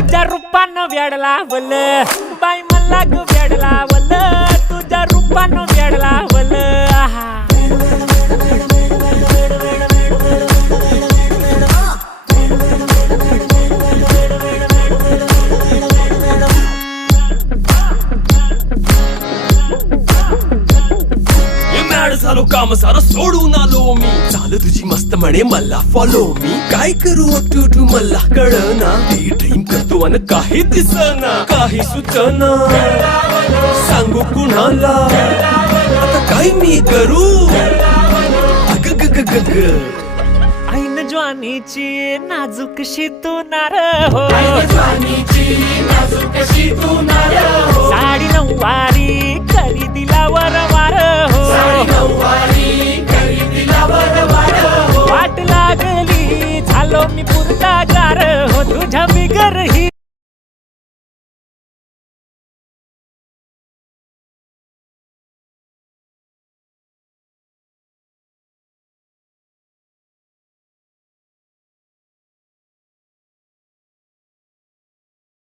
तुझ्या रूपानं वेड लावल बाई मला ग वेड लावल तुझ्या रूपानं वेड लावल झालो काम सारं सोडून आलो मी चाल तुझी मस्त म्हणे मला फॉलो मी काय करू टू मला कळना ती ड्रीम करतो अन काही दिसना काही सुचना सांगू कुणाला आता काय मी करू अग ग ग ग ग ऐन ज्वानीची नाजूकशी तू नार हो साडी नऊवारी करी दिला वरवार हो वाट लागली झालो मी पुरता गार हो तुझ्या बिगर ही